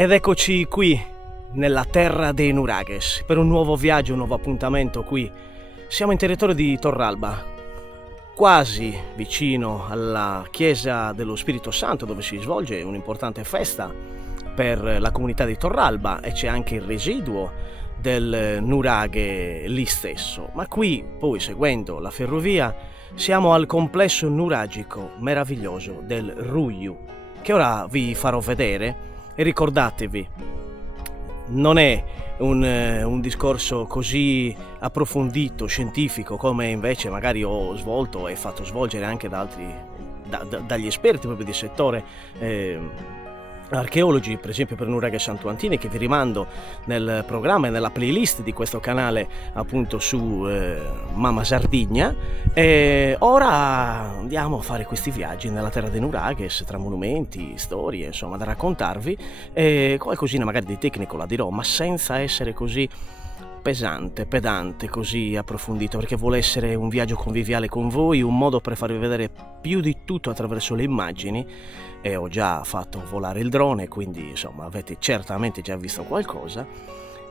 Ed eccoci qui, nella terra dei Nurages, per un nuovo viaggio, un nuovo appuntamento qui. Siamo in territorio di Torralba, quasi vicino alla chiesa dello Spirito Santo, dove si svolge un'importante festa per la comunità di Torralba, e c'è anche il residuo del nuraghe lì stesso. Ma qui, poi, seguendo la ferrovia, siamo al complesso nuragico meraviglioso del Ruiu, che ora vi farò vedere. E ricordatevi, non è un discorso così approfondito, scientifico, come invece magari ho svolto e fatto svolgere anche da altri, dagli esperti proprio di settore, archeologi, per esempio per Nuraghe Santuantini, che vi rimando nel programma e nella playlist di questo canale, appunto su Mama Sardigna. E ora andiamo a fare questi viaggi nella terra dei Nuraghes, tra monumenti, storie, insomma, da raccontarvi, e qualcosina magari di tecnico la dirò, ma senza essere così pesante, pedante, così approfondito, perché vuole essere un viaggio conviviale con voi, un modo per farvi vedere più di tutto attraverso le immagini. E ho già fatto volare il drone, quindi insomma avete certamente già visto qualcosa.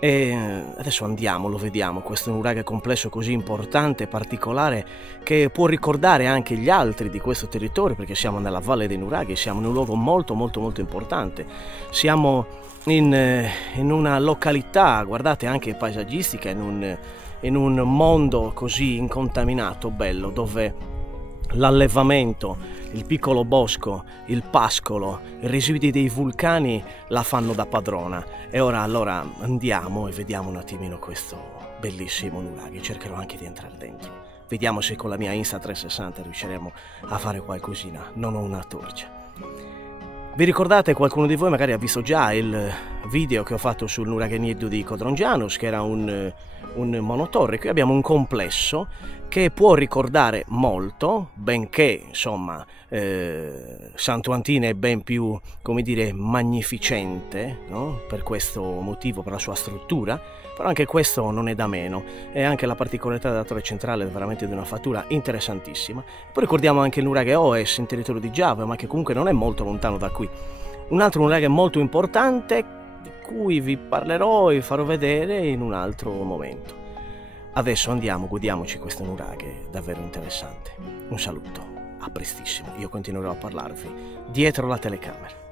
E adesso andiamo, lo vediamo, questo nuraghe complesso così importante e particolare, che può ricordare anche gli altri di questo territorio, perché siamo nella Valle dei Nuraghi, siamo in un luogo molto importante, siamo in una località, guardate, anche paesaggistica, in un mondo così incontaminato, bello, dove l'allevamento, il piccolo bosco, il pascolo, i residui dei vulcani la fanno da padrona. E ora allora andiamo e vediamo un attimino questo bellissimo nuraghe. Cercherò anche di entrare dentro. Vediamo se con la mia Insta360 riusciremo a fare qualcosina. Non ho una torcia. Vi ricordate, qualcuno di voi magari ha visto già il video che ho fatto sul nuraghe Nieddu di Codrongianus, che era un monotorre. Qui abbiamo un complesso che può ricordare molto, benché insomma Santuantini è ben più, come dire, magnificente, no? Per questo motivo, per la sua struttura, però anche questo non è da meno, e anche la particolarità della torre centrale è veramente di una fattura interessantissima. Poi ricordiamo anche il nuraghe Oes in territorio di Giava, ma che comunque non è molto lontano da qui. Un altro nuraghe molto importante, di cui vi parlerò e vi farò vedere in un altro momento. Adesso andiamo, godiamoci questo nuraghe davvero interessante. Un saluto, a prestissimo, io continuerò a parlarvi dietro la telecamera.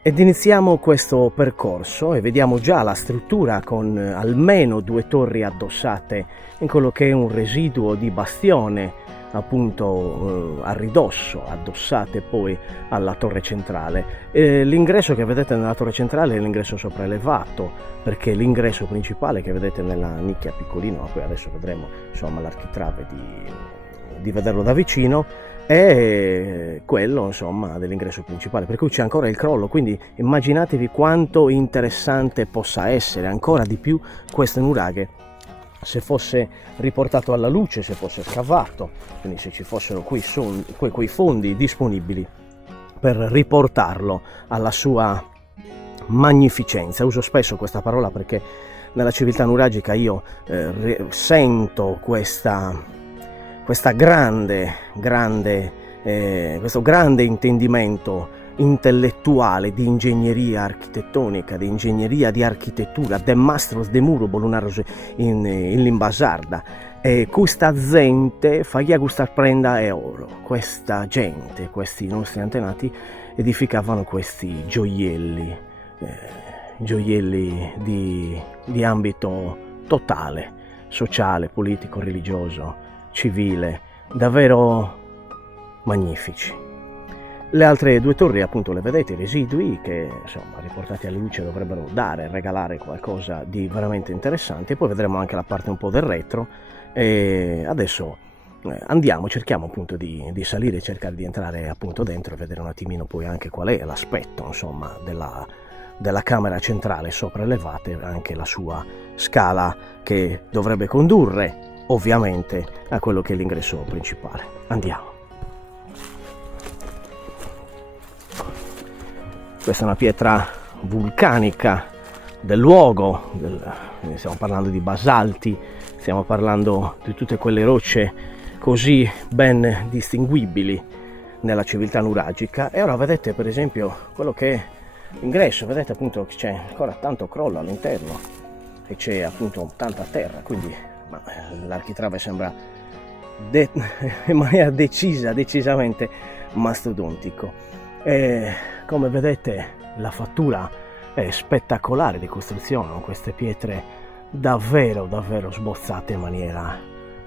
Ed iniziamo questo percorso e vediamo già la struttura con almeno 2 torri addossate in quello che è un residuo di bastione, appunto a ridosso, addossate poi alla torre centrale. L'ingresso che vedete nella torre centrale è l'ingresso sopraelevato, perché l'ingresso principale che vedete nella nicchia piccolino, ma poi adesso vedremo insomma l'architrave di vederlo da vicino, è quello insomma dell'ingresso principale, per cui c'è ancora il crollo. Quindi immaginatevi quanto interessante possa essere ancora di più questo nuraghe se fosse riportato alla luce, se fosse scavato, quindi se ci fossero quei fondi disponibili per riportarlo alla sua magnificenza. Uso spesso questa parola perché nella civiltà nuragica io sento questo grande intendimento intellettuale di ingegneria architettonica, di ingegneria di architettura, de mastros de muro bolunaros in limbasarda. E questa gente faia gustar prenda e oro. Questa gente, questi nostri antenati edificavano questi gioielli di ambito totale, sociale, politico, religioso, civile, davvero magnifici. Le altre 2 torri, appunto, le vedete, i residui che insomma riportati alla luce dovrebbero regalare qualcosa di veramente interessante. E poi vedremo anche la parte un po' del retro. E adesso cerchiamo appunto di salire e cercare di entrare appunto dentro e vedere un attimino poi anche qual è l'aspetto insomma della camera centrale sopraelevata, e anche la sua scala che dovrebbe condurre ovviamente a quello che è l'ingresso principale. Andiamo. Questa è una pietra vulcanica del luogo, stiamo parlando di basalti, stiamo parlando di tutte quelle rocce così ben distinguibili nella civiltà nuragica. E ora vedete per esempio quello che è l'ingresso, vedete appunto che c'è ancora tanto crollo all'interno e c'è appunto tanta terra, quindi l'architrave sembra in maniera decisamente mastodontico. E come vedete la fattura è spettacolare di costruzione, con queste pietre davvero sbozzate in maniera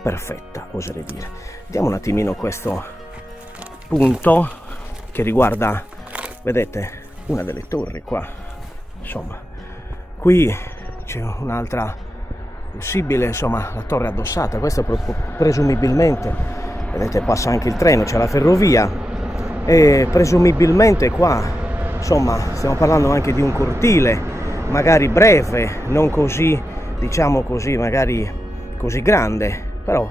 perfetta, oserei dire. Vediamo un attimino questo punto che riguarda, vedete, una delle torri qua. Insomma, qui c'è un'altra possibile, insomma, la torre addossata. Questo presumibilmente, vedete, passa anche il treno, c'è la ferrovia e presumibilmente qua, insomma, stiamo parlando anche di un cortile magari breve, non così, diciamo così, magari così grande, però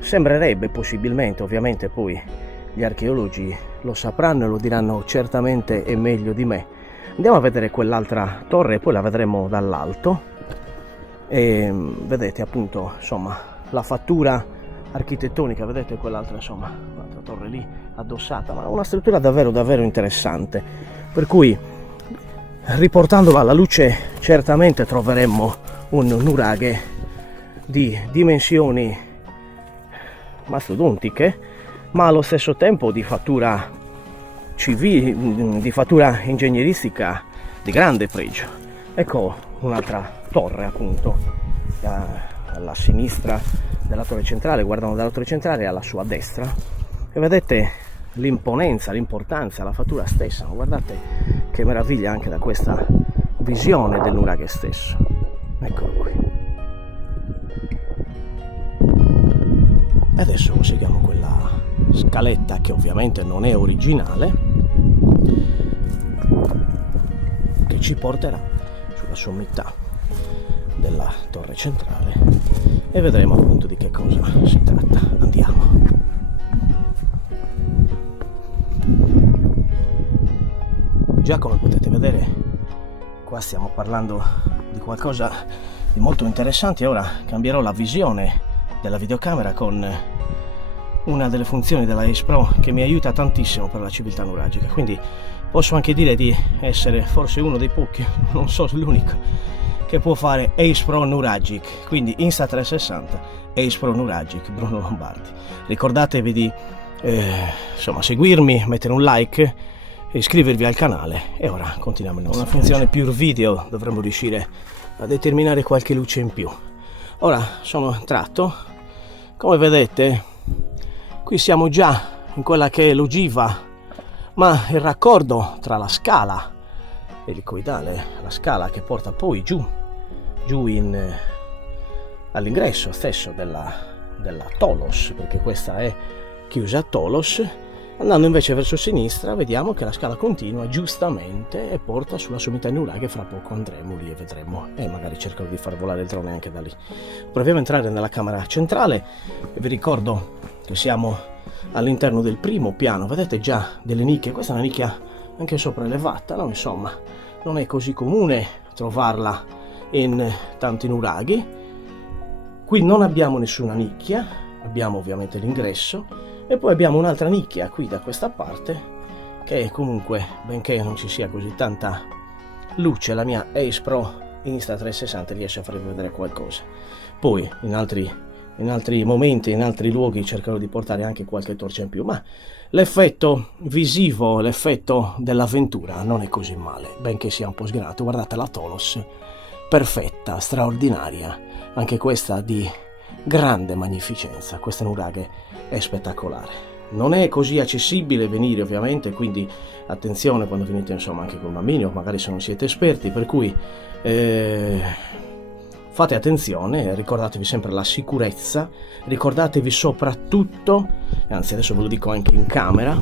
sembrerebbe possibilmente. Ovviamente poi gli archeologi lo sapranno e lo diranno certamente e meglio di me. Andiamo a vedere quell'altra torre e poi la vedremo dall'alto e vedete appunto, insomma, la fattura architettonica, vedete quell'altra, insomma, l'altra torre lì addossata, ma una struttura davvero interessante, per cui riportandola alla luce certamente troveremmo un nuraghe di dimensioni mastodontiche, ma allo stesso tempo di fattura civile, di fattura ingegneristica di grande pregio. Ecco un'altra torre appunto alla sinistra della torre centrale, guardando dalla torre centrale alla sua destra, e vedete l'imponenza, l'importanza, la fattura stessa. Guardate che meraviglia anche da questa visione del nuraghe stesso. Eccolo qui. E adesso seguiamo quella scaletta che ovviamente non è originale, che ci porterà sulla sommità della torre centrale e vedremo appunto di che cosa si tratta. Andiamo. Già, come potete vedere, qua stiamo parlando di qualcosa di molto interessante. Ora cambierò la visione della videocamera con una delle funzioni della Ace Pro che mi aiuta tantissimo per la civiltà nuragica, quindi posso anche dire di essere forse uno dei pochi, non so l'unico, che può fare Ace Pro Nuragic, quindi Insta360 Ace Pro Nuragic Bruno Lombardi. Ricordatevi di insomma seguirmi, mettere un like e iscrivervi al canale. E ora continuiamo il nostro. Una funzione Pure Video dovremmo riuscire a determinare qualche luce in più. Ora sono entrato, come vedete qui siamo già in quella che è l'ogiva, ma il raccordo tra la scala elicoidale, la scala che porta poi giù all'ingresso stesso della Tolos, perché questa è chiusa a Tolos. Andando invece verso sinistra vediamo che la scala continua giustamente e porta sulla sommità di nuraghe. Fra poco andremo lì e vedremo, e magari cercherò di far volare il drone anche da lì. Proviamo a entrare nella camera centrale e vi ricordo che siamo all'interno del primo piano. Vedete già delle nicchie, questa è una nicchia anche sopraelevata, no? Insomma, non è così comune trovarla in tanti nuraghi. Qui non abbiamo nessuna nicchia, abbiamo ovviamente l'ingresso e poi abbiamo un'altra nicchia qui da questa parte che comunque, benché non ci sia così tanta luce, la mia Ace Pro Insta360 riesce a farvi vedere qualcosa. Poi in altri momenti, in altri luoghi cercherò di portare anche qualche torcia in più, ma l'effetto visivo, l'effetto dell'avventura non è così male, benché sia un po' sgranato. Guardate la Tolos, perfetta, straordinaria, anche questa di grande magnificenza. Questa nuraghe è spettacolare. Non è così accessibile venire ovviamente, quindi attenzione quando venite insomma anche con bambini o magari se non siete esperti, per cui fate attenzione, ricordatevi sempre la sicurezza, ricordatevi soprattutto, anzi adesso ve lo dico anche in camera,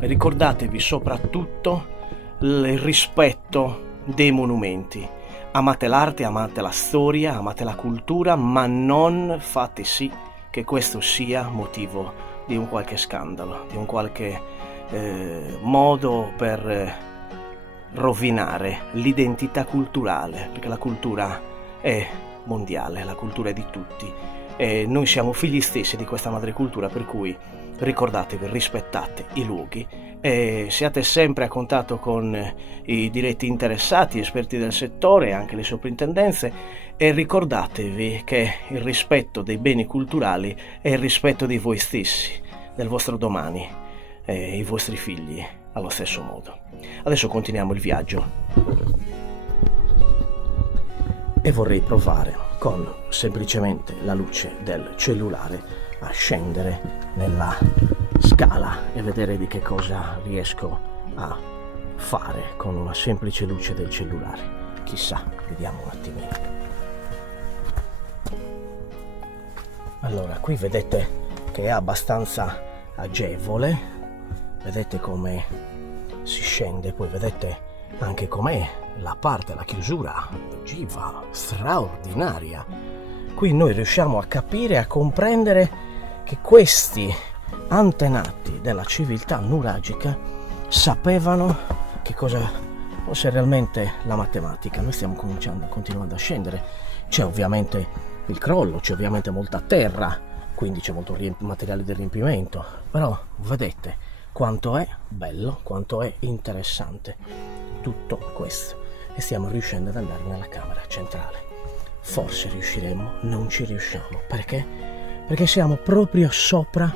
ricordatevi soprattutto il rispetto dei monumenti. Amate l'arte, amate la storia, amate la cultura, ma non fate sì che questo sia motivo di un qualche scandalo, di un qualche modo per rovinare l'identità culturale, perché la cultura è mondiale, la cultura è di tutti e noi siamo figli stessi di questa madrecultura, per cui ricordatevi, rispettate i luoghi e siate sempre a contatto con i diretti interessati, esperti del settore e anche le soprintendenze, e ricordatevi che il rispetto dei beni culturali è il rispetto di voi stessi, del vostro domani e i vostri figli allo stesso modo. Adesso continuiamo il viaggio e vorrei provare con semplicemente la luce del cellulare a scendere nella scala e vedere di che cosa riesco a fare con una semplice luce del cellulare. Chissà, vediamo un attimino. Allora, qui vedete che è abbastanza agevole, vedete come si scende, poi vedete anche com'è la parte, la chiusura ogiva, straordinaria. Qui noi riusciamo a capire, a comprendere che questi antenati della civiltà nuragica sapevano che cosa fosse realmente la matematica. Noi stiamo continuando a scendere, c'è ovviamente il crollo, c'è ovviamente molta terra, quindi c'è molto materiale di riempimento, però vedete quanto è bello, quanto è interessante tutto questo, e stiamo riuscendo ad andare nella camera centrale. Forse riusciremo, non ci riusciamo, perché? Perché siamo proprio sopra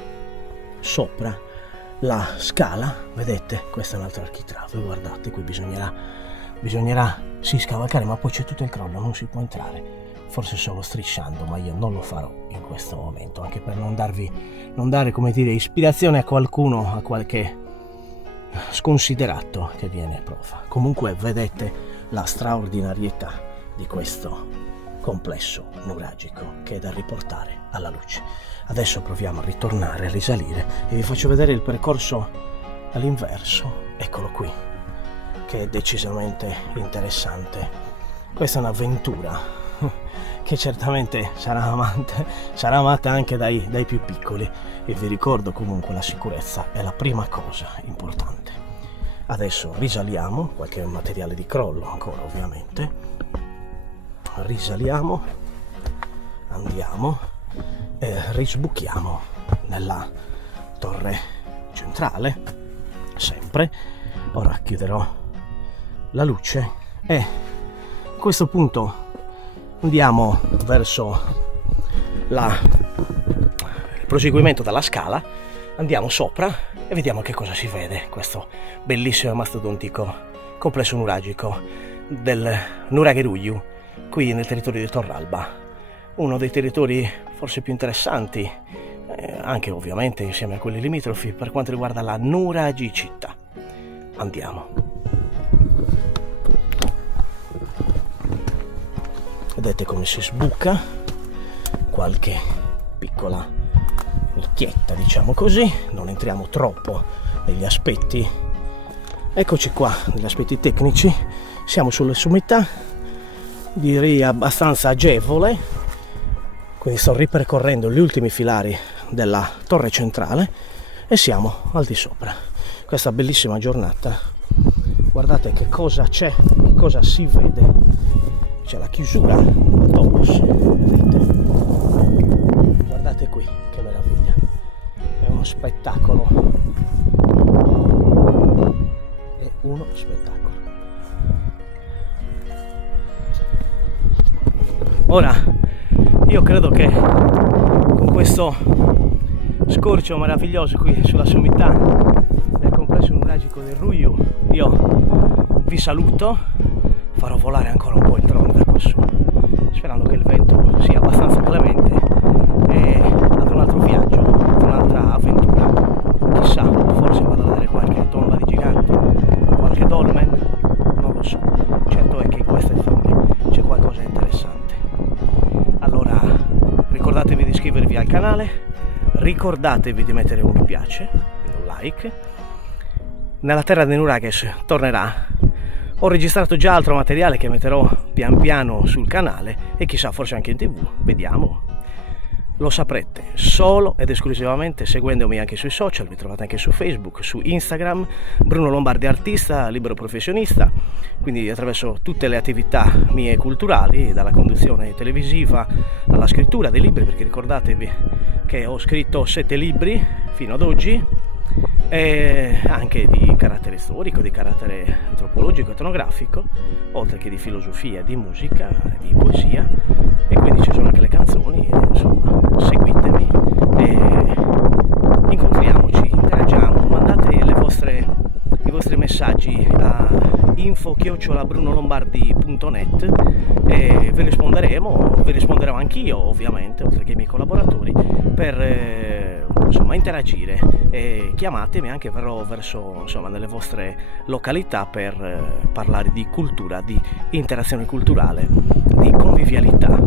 la scala, vedete? Questo è un altro architrave, guardate, qui bisognerà sì scavalcare, ma poi c'è tutto il crollo, non si può entrare, forse solo strisciando, ma io non lo farò in questo momento, anche per non dare, come dire, ispirazione a qualcuno, a qualche sconsiderato che viene a prova. Comunque vedete la straordinarietà di questo complesso nuragico che è da riportare alla luce. Adesso proviamo a ritornare, a risalire, e vi faccio vedere il percorso all'inverso. Eccolo qui, che è decisamente interessante. Questa è un'avventura che certamente sarà amata anche dai più piccoli, e vi ricordo comunque la sicurezza è la prima cosa importante. Adesso risaliamo, qualche materiale di crollo ancora ovviamente, risaliamo, andiamo e risbuchiamo nella torre centrale, sempre. Ora chiuderò la luce e a questo punto andiamo verso il proseguimento della scala, andiamo sopra e vediamo che cosa si vede, questo bellissimo e mastodontico complesso nuragico del Nuragheruyu, qui nel territorio di Torralba, uno dei territori forse più interessanti, anche ovviamente insieme a quelli limitrofi, per quanto riguarda la nuragicità. Andiamo. Vedete come si sbuca, qualche piccola nicchietta, diciamo così, non entriamo troppo negli aspetti. Eccoci qua, negli aspetti tecnici, siamo sulle sommità, direi abbastanza agevole, quindi sto ripercorrendo gli ultimi filari della torre centrale e siamo al di sopra. Questa bellissima giornata, guardate che cosa c'è, che cosa si vede. C'è la chiusura del topos, vedete? Guardate qui, che meraviglia, è uno spettacolo, è uno spettacolo. Ora, io credo che con questo scorcio meraviglioso qui sulla sommità del complesso nuragico del Ruyu, io vi saluto, farò volare ancora un po' il drone da quassù, sperando che il vento sia abbastanza clemente, e ad un altro viaggio, ad un'altra avventura. Chissà, forse vado a vedere qualche tomba di giganti, qualche dolmen, non lo so. Certo è che in queste zone c'è qualcosa di interessante. Allora, ricordatevi di iscrivervi al canale, ricordatevi di mettere un mi piace, un like. Nella terra dei Nurages tornerà. Ho registrato già altro materiale che metterò pian piano sul canale e chissà, forse anche in TV, vediamo. lo saprete solo ed esclusivamente seguendomi anche sui social, mi trovate anche su Facebook, su Instagram, Bruno Lombardi artista, libero professionista, quindi attraverso tutte le attività mie culturali, dalla conduzione televisiva alla scrittura dei libri, perché ricordatevi che ho scritto 7 libri fino ad oggi, e anche di carattere storico, di carattere antropologico, etnografico, oltre che di filosofia, di musica, di poesia, e quindi ci sono anche le canzoni, insomma, seguitemi e incontriamoci, interagiamo, mandate i vostri messaggi a info@brunolombardi.net e vi risponderò anch'io ovviamente, oltre che i miei collaboratori, per insomma interagire, e chiamatemi, anche verrò verso insomma nelle vostre località per parlare di cultura, di interazione culturale, di convivialità,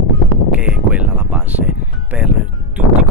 che è quella la base per tutti